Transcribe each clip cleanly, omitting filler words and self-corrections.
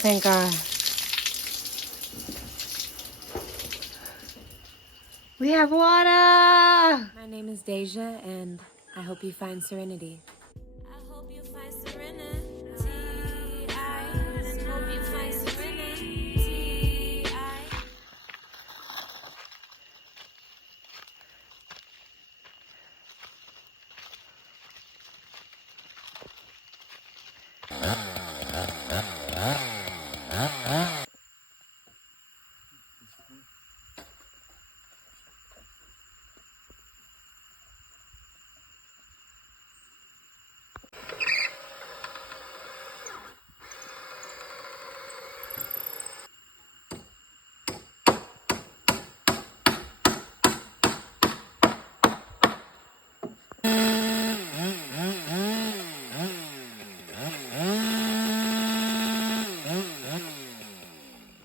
thank God. We have water! My name is Deja, and I hope you find serenity. I hope you find serenity. I hope you find serenity.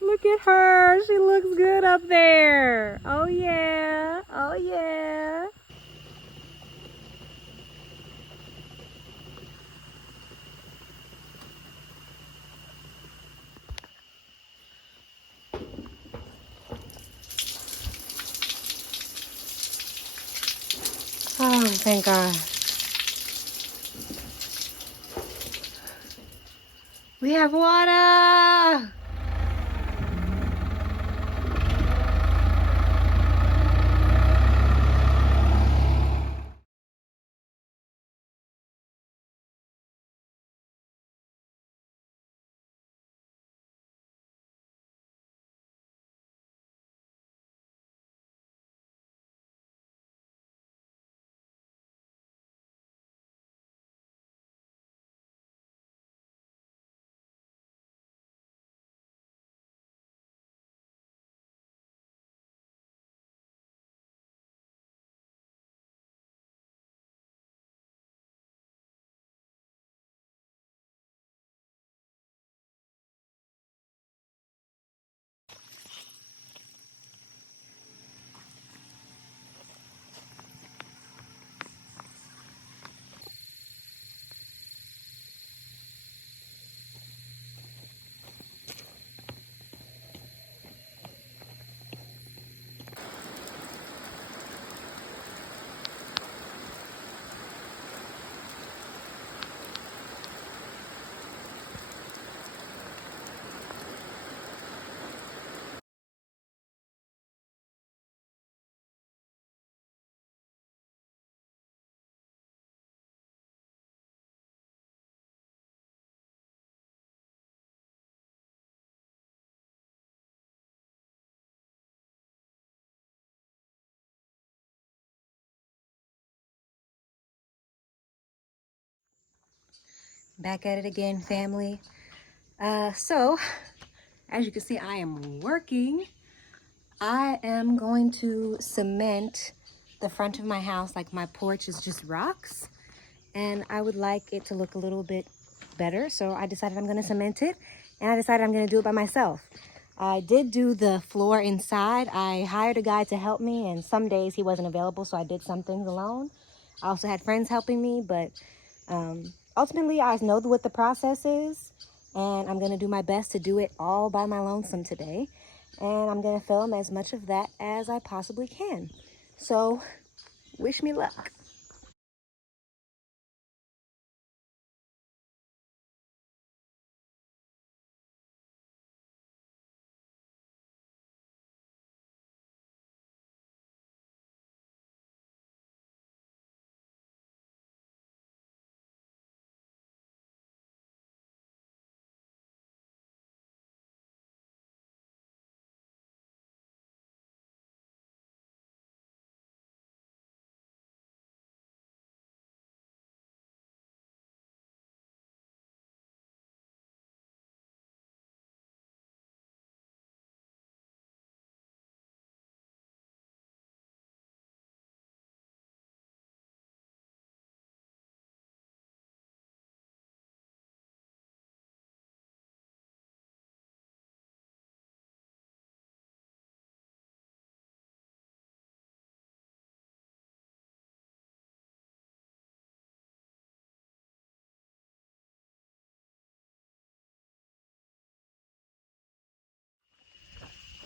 Look at her. She looks good up there. Oh, yeah. Oh, yeah. Oh, thank God. We have water! Back at it again, family. So, as you can see, I am working. I am going to cement the front of my house. Like, my porch is just rocks, and I would like it to look a little bit better. So I decided I'm going to cement it, and I decided I'm going to do it by myself. I did do the floor inside. I hired a guy to help me, and some days he wasn't available, so I did some things alone. I also had friends helping me, but ultimately I know what the process is, and I'm going to do my best to do it all by my lonesome today. And I'm going to film as much of that as I possibly can. So wish me luck.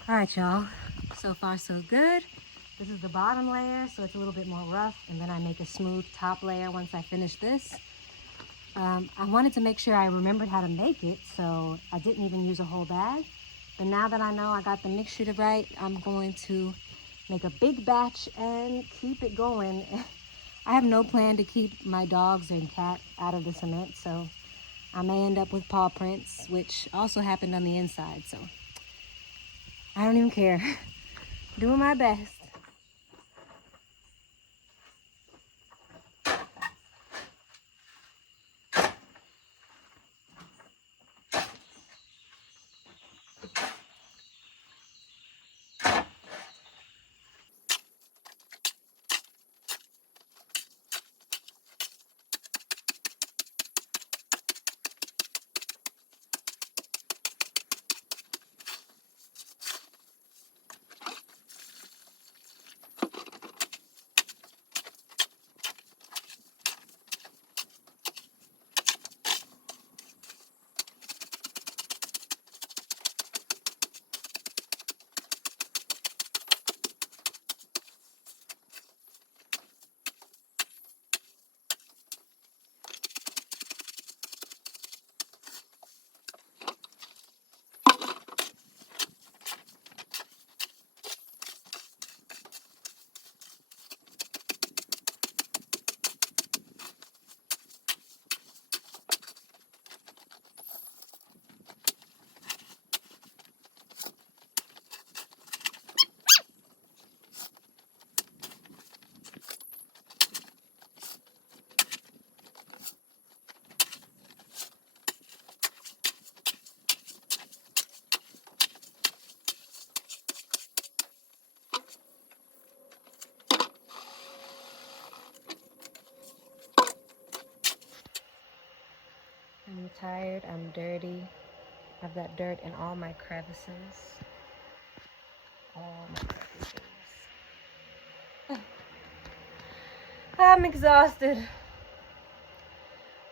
All right, y'all. So far, so good. This is the bottom layer, so it's a little bit more rough, and then I make a smooth top layer once I finish this. I wanted to make sure I remembered how to make it, so I didn't even use a whole bag. But now that I know I got the mixture right, I'm going to make a big batch and keep it going. I have no plan to keep my dogs and cat out of the cement, so I may end up with paw prints, which also happened on the inside, so I don't even care. Doing my best. I'm tired, I'm dirty. I've got dirt in all my crevices. All my crevices. I'm exhausted.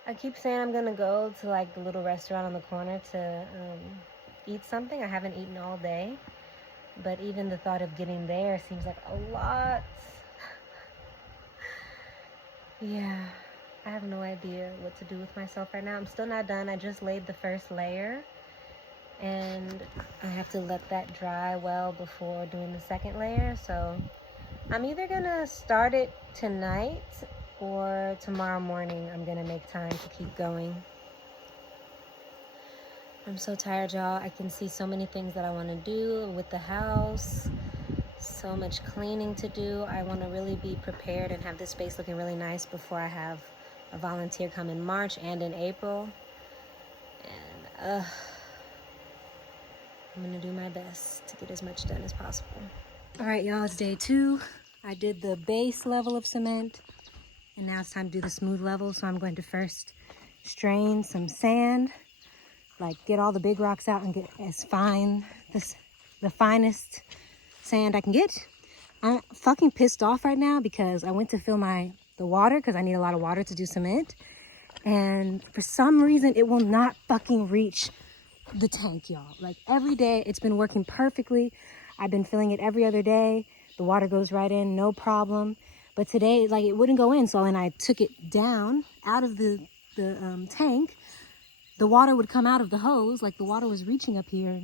I keep saying I'm gonna go to like the little restaurant on the corner to eat something. I haven't eaten all day, but even the thought of getting there seems like a lot. Yeah, I have no idea what to do with myself right now. I'm still not done. I just laid the first layer, and I have to let that dry well before doing the second layer. So I'm either gonna start it tonight or tomorrow morning. I'm gonna make time to keep going. I'm so tired, y'all. I can see so many things that I want to do with the house. So much cleaning to do. I want to really be prepared and have this space looking really nice before I have a volunteer come in March and in April. And I'm gonna do my best to get as much done as possible. All right, y'all, it's day 2. I did the base level of cement, and now it's time to do the smooth level. So I'm going to first strain some sand, like get all the big rocks out and get as fine, the finest sand I can get. I'm fucking pissed off right now because I went to fill the water because I need a lot of water to do cement, and for some reason it will not fucking reach the tank, y'all. Like every day it's been working perfectly. I've been filling it every other day. The water goes right in, no problem. But today, like, it wouldn't go in. So when I took it down out of the tank, the water would come out of the hose, like the water was reaching up here.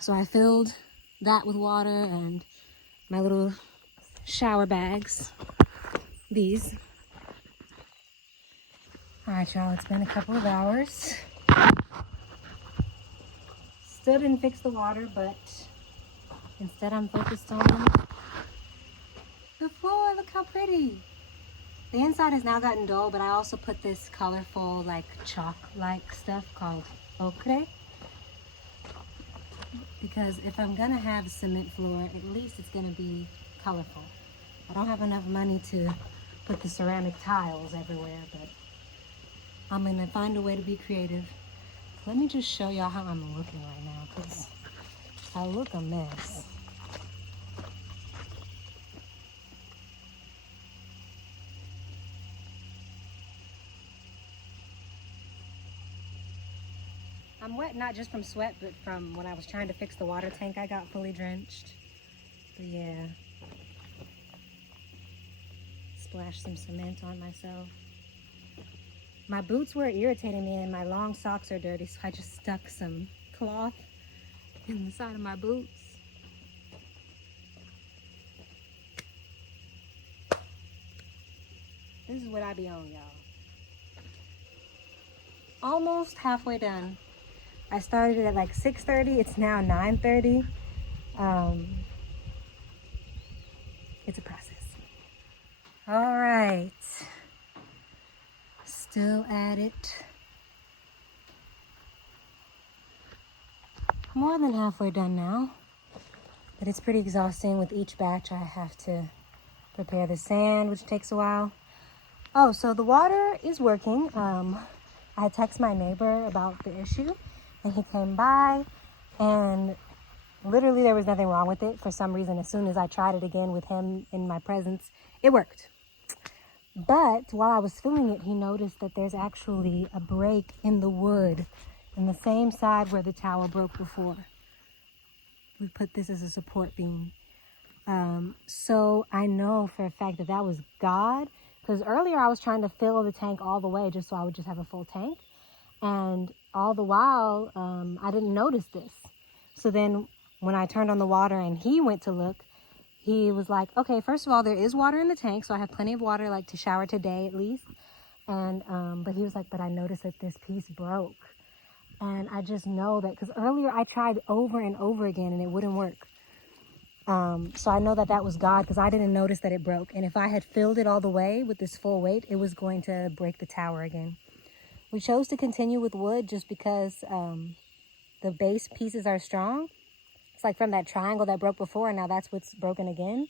So I filled that with water and my little shower bags, these. All right, y'all, it's been a couple of hours. Still didn't fix the water, but instead I'm focused on the floor. Look how pretty. The inside has now gotten dull, but I also put this colorful, like chalk-like stuff called ochre. Because if I'm gonna have a cement floor, at least it's gonna be colorful. I don't have enough money to put the ceramic tiles everywhere, but I'm gonna find a way to be creative. Let me just show y'all how I'm looking right now, because I look a mess. I'm wet not just from sweat, but from when I was trying to fix the water tank, I got fully drenched. But yeah. Splash some cement on myself. My boots were irritating me and my long socks are dirty, so I just stuck some cloth in the side of my boots. This is what I be on, y'all. Almost halfway done. I started at like 6:30. It's now 9:30. It's a process. All right. Still at it. More than halfway done now. But it's pretty exhausting. With each batch, I have to prepare the sand, which takes a while. Oh, so the water is working. I texted my neighbor about the issue, and he came by, and literally there was nothing wrong with it. For some reason, as soon as I tried it again with him in my presence, it worked. But while I was filling it, he noticed that there's actually a break in the wood in the same side where the tower broke before. We put this as a support beam. So I know for a fact that that was God, because earlier I was trying to fill the tank all the way just so I would just have a full tank. And all the while, I didn't notice this. So then when I turned on the water and he went to look, he was like, okay, first of all, there is water in the tank, so I have plenty of water, like to shower today at least. And but he was like, but I noticed that this piece broke. And I just know that, because earlier I tried over and over again and it wouldn't work. So I know that that was God, because I didn't notice that it broke. And if I had filled it all the way with this full weight, it was going to break the tower again. We chose to continue with wood just because the base pieces are strong. It's like from that triangle that broke before, and now that's what's broken again.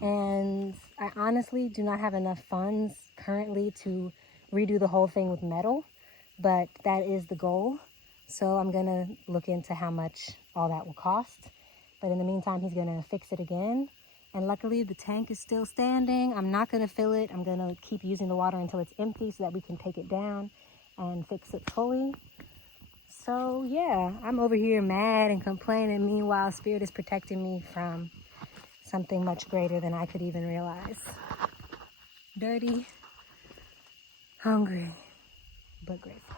And I honestly do not have enough funds currently to redo the whole thing with metal, but that is the goal. So I'm gonna look into how much all that will cost. But in the meantime, he's gonna fix it again. And luckily the tank is still standing. I'm not gonna fill it. I'm gonna keep using the water until it's empty so that we can take it down and fix it fully. So yeah, I'm over here mad and complaining. Meanwhile, Spirit is protecting me from something much greater than I could even realize. Dirty, hungry, but grateful.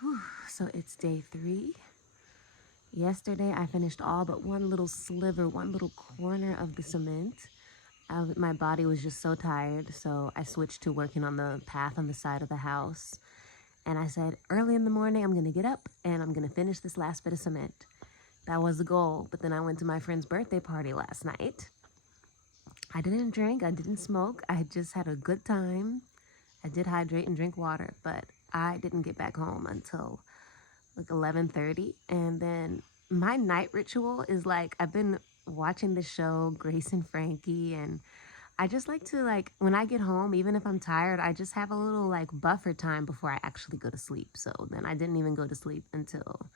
Whew. So it's day 3. Yesterday, I finished all but one little sliver, one little corner of the cement. My body was just so tired, so I switched to working on the path on the side of the house. And I said, early in the morning, I'm going to get up and I'm going to finish this last bit of cement. That was the goal. But then I went to my friend's birthday party last night. I didn't drink. I didn't smoke. I just had a good time. I did hydrate and drink water, but I didn't get back home until like 11:30. And then my night ritual is like, I've been watching the show Grace and Frankie, and I just like to, like, when I get home, even if I'm tired, I just have a little like buffer time before I actually go to sleep. So then I didn't even go to sleep until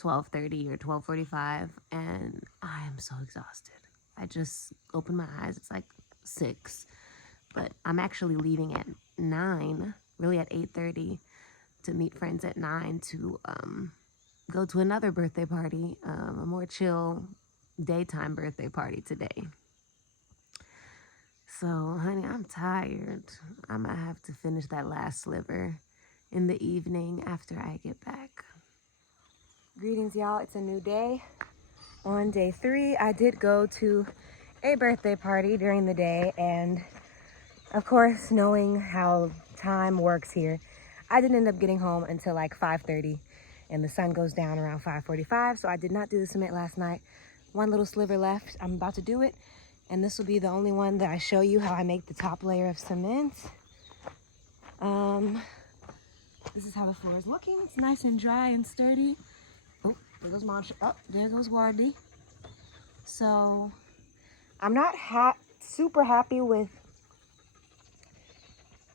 12:30 or 12:45, and I am so exhausted. I just opened my eyes. It's like 6, but I'm actually leaving at 9, really at 8:30, to meet friends at 9 to go to another birthday party, a more chill daytime birthday party today. So, honey, I'm tired. I might have to finish that last sliver in the evening after I get back. Greetings, y'all. It's a new day. On day 3, I did go to a birthday party during the day, and of course, knowing how time works here, I didn't end up getting home until like 5:30, and the sun goes down around 5:45, so I did not do the cement last night. One little sliver left. I'm about to do it, and this will be the only one that I show you how I make the top layer of cement. This is how the floor is looking. It's nice and dry and sturdy. Oh, there goes Monster. Oh, there goes Wardy. So I'm not super happy with,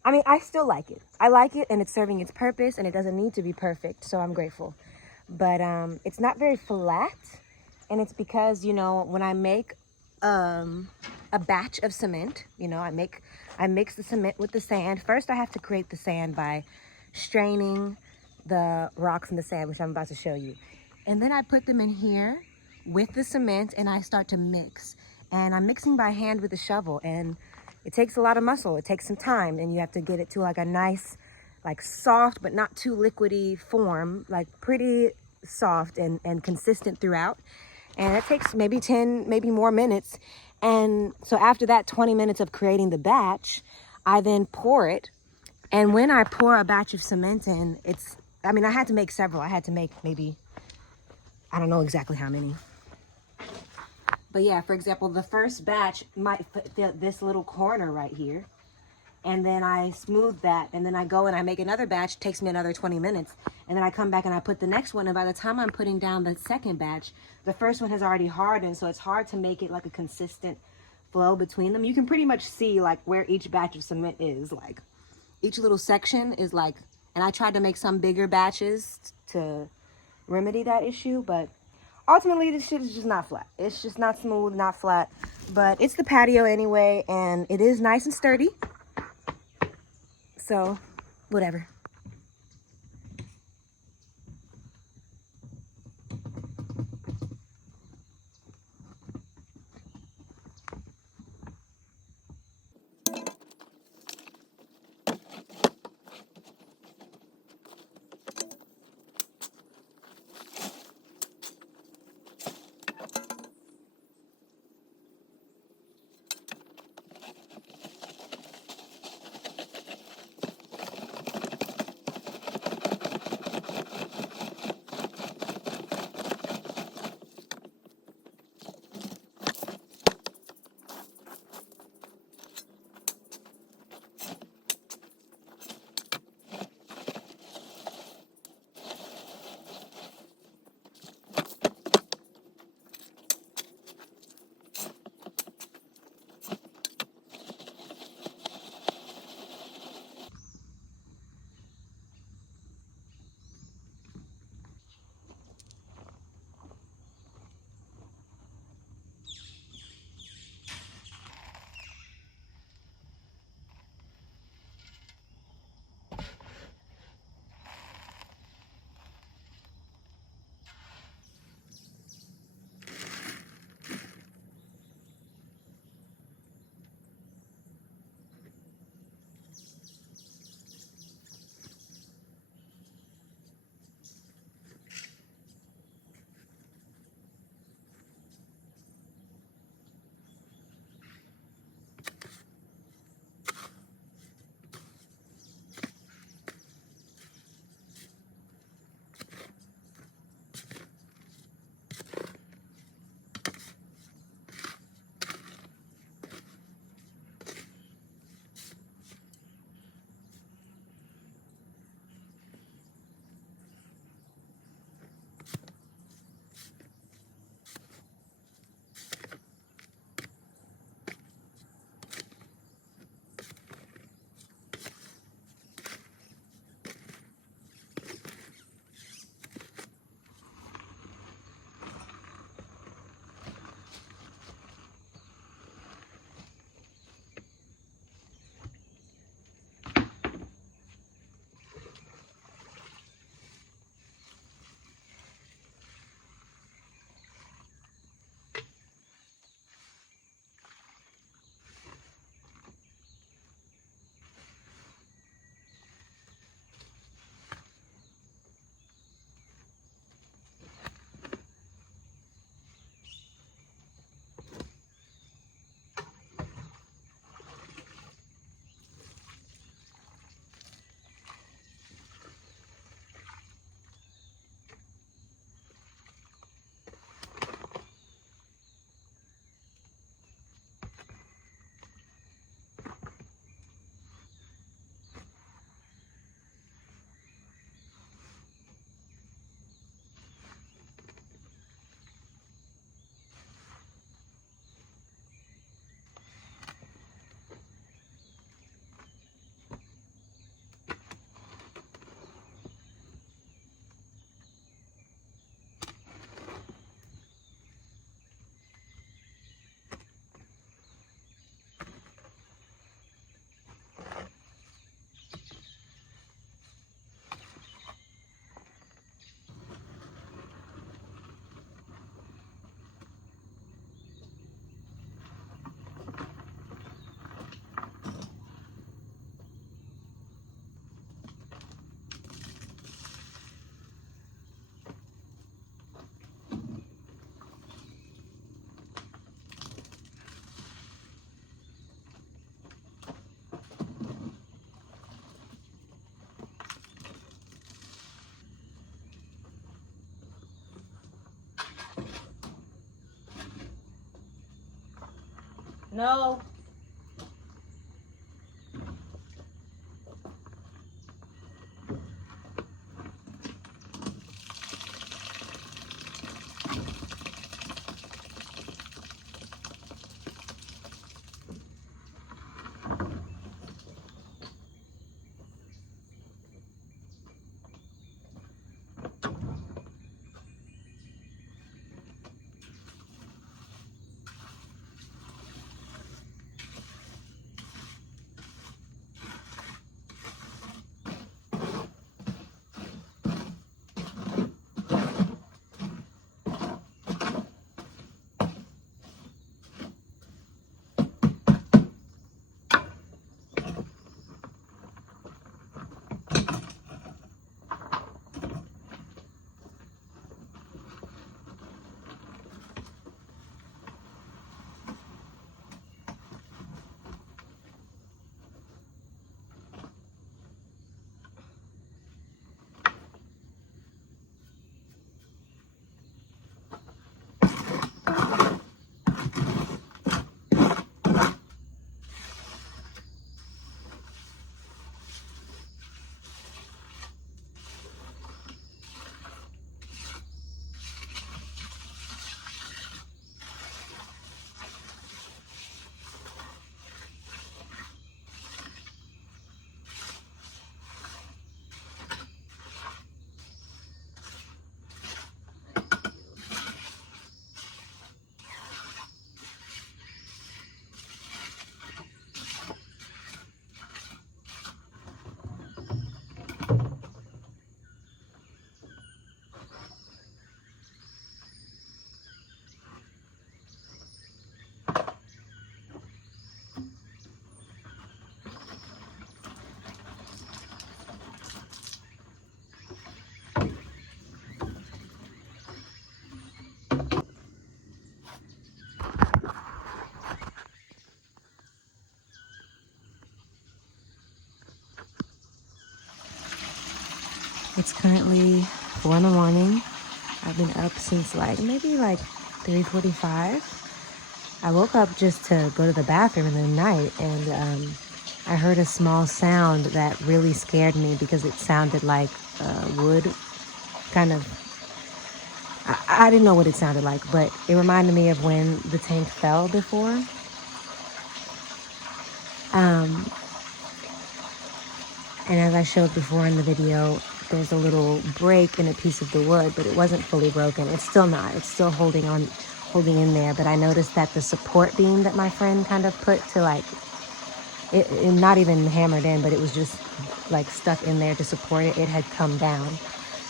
I mean, I still like it. I like it, and it's serving its purpose, and it doesn't need to be perfect, so I'm grateful. But it's not very flat, and it's because, you know, when I make a batch of cement, you know, I mix the cement with the sand. First, I have to create the sand by straining the rocks and the sand, which I'm about to show you. And then I put them in here with the cement and I start to mix. And I'm mixing by hand with a shovel, and it takes a lot of muscle. It takes some time, and you have to get it to like a nice, like soft but not too liquidy form, like pretty soft and consistent throughout. And it takes maybe 10, maybe more minutes. And so after that 20 minutes of creating the batch, I then pour it. And when I pour a batch of cement in, I mean, I had to make several. I had to make maybe, I don't know exactly how many. But yeah, for example, the first batch might fit this little corner right here. And then I smooth that. And then I go and I make another batch. It takes me another 20 minutes. And then I come back and I put the next one. And by the time I'm putting down the second batch, the first one has already hardened. So it's hard to make it like a consistent flow between them. You can pretty much see like where each batch of cement is. Like each little section is like, and I tried to make some bigger batches to remedy that issue, but ultimately this shit is just not flat. It's just not smooth, not flat, but it's the patio anyway, and it is nice and sturdy. So, whatever. No. It's currently 4 in the morning. I've been up since maybe 3:45. I woke up just to go to the bathroom in the night, and I heard a small sound that really scared me because it sounded like wood, kind of. I didn't know what it sounded like, but it reminded me of when the tank fell before. Um, and as I showed before in the video, there's a little break in a piece of the wood, but it wasn't fully broken. It's still not. It's still holding in there. But I noticed that the support beam that my friend kind of put to it not even hammered in, but it was just stuck in there to support it. It had come down.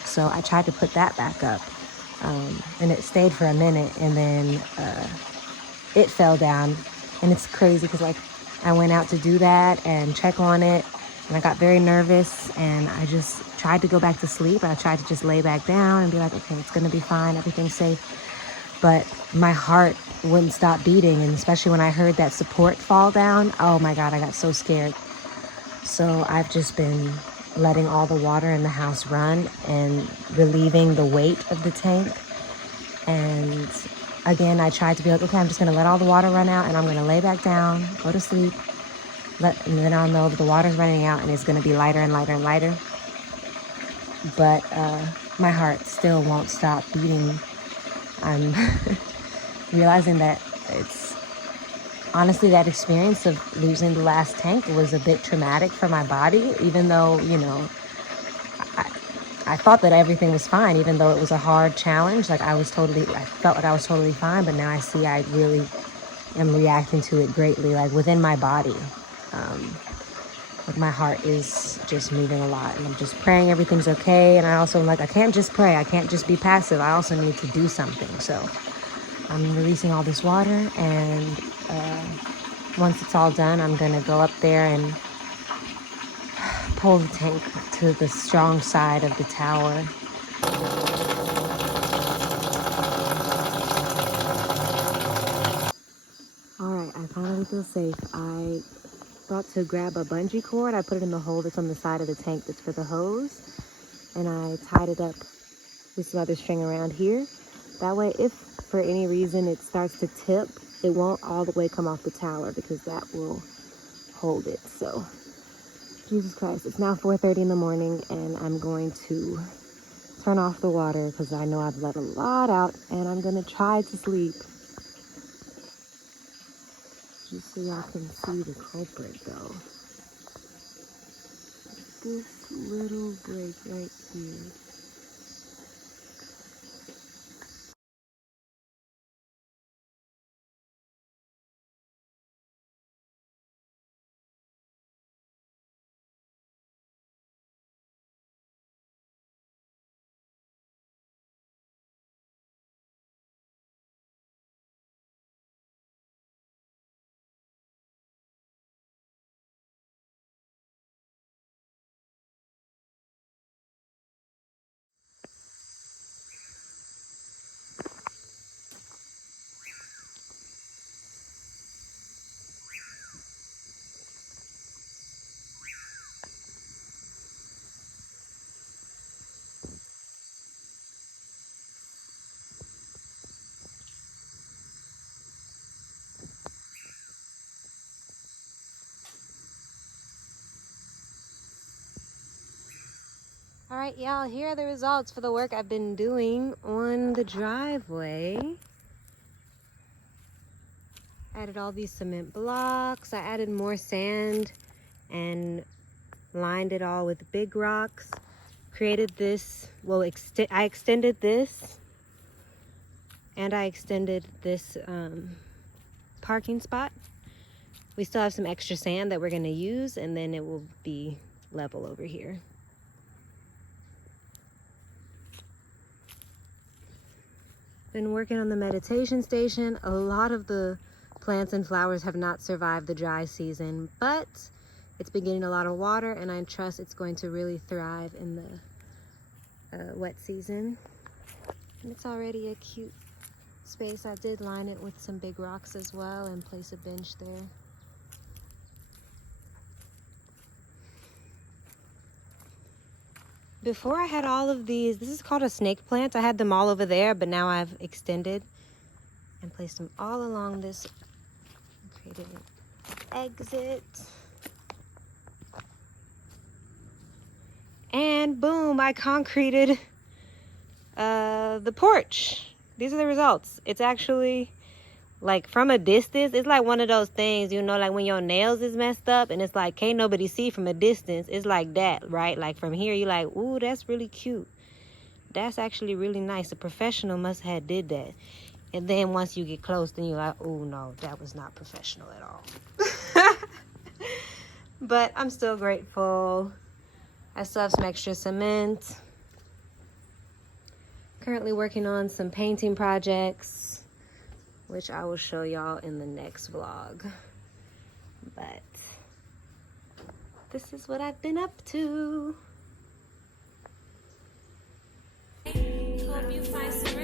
So I tried to put that back up. And it stayed for a minute, and then it fell down. And it's crazy because I went out to do that and check on it, and I got very nervous, and I just tried to go back to sleep. I tried to just lay back down and be like, okay, it's gonna be fine, everything's safe. But my heart wouldn't stop beating, and especially when I heard that support fall down, oh my God, I got so scared. So I've just been letting all the water in the house run and relieving the weight of the tank. And again, I tried to be like, okay, I'm just gonna let all the water run out, and I'm gonna lay back down, go to sleep, and then I'll know that the water's running out, and it's gonna be lighter and lighter and lighter. But my heart still won't stop beating. I'm realizing that it's honestly that experience of losing the last tank was a bit traumatic for my body, even though, I thought that everything was fine, even though it was a hard challenge. I felt like I was totally fine, but now I see I really am reacting to it greatly, within my body. My heart is just moving a lot, and I'm just praying everything's okay. And I also am I can't just pray. I can't just be passive. I also need to do something. So I'm releasing all this water, and once it's all done, I'm going to go up there and pull the tank to the strong side of the tower. Alright, I finally feel safe. I thought to grab a bungee cord. I put it in the hole that's on the side of the tank that's for the hose, and I tied it up with some other string around here. That way, if for any reason it starts to tip, it won't all the way come off the tower because that will hold it. So, Jesus Christ, it's now 4:30 in the morning and I'm going to turn off the water because I know I've let a lot out, and I'm gonna try to sleep. Just so y'all can see the culprit though. This little break right here. All right, y'all, here are the results for the work I've been doing on the driveway. Added all these cement blocks. I added more sand and lined it all with big rocks. Created this, well, I extended this, and I extended this parking spot. We still have some extra sand that we're gonna use, and then it will be level over here. Been working on the meditation station. A lot of the plants and flowers have not survived the dry season, but it's been getting a lot of water, and I trust it's going to really thrive in the wet season. And it's already a cute space. I did line it with some big rocks as well and place a bench there. Before I had all of these, this is called a snake plant. I had them all over there, but now I've extended and placed them all along this, created an exit. And boom, I concreted the porch. These are the results. It's actually, like, from a distance, it's like one of those things, you know, like when your nails is messed up and it's like can't nobody see from a distance. It's like that, right? Like from here you're like, ooh, that's really cute, that's actually really nice. A professional must have did that. And then once you get close, then you're like, oh no, that was not professional at all. But I'm still grateful. I still have some extra cement. Currently working on some painting projects, which I will show y'all in the next vlog. But this is what I've been up to. Hope you find some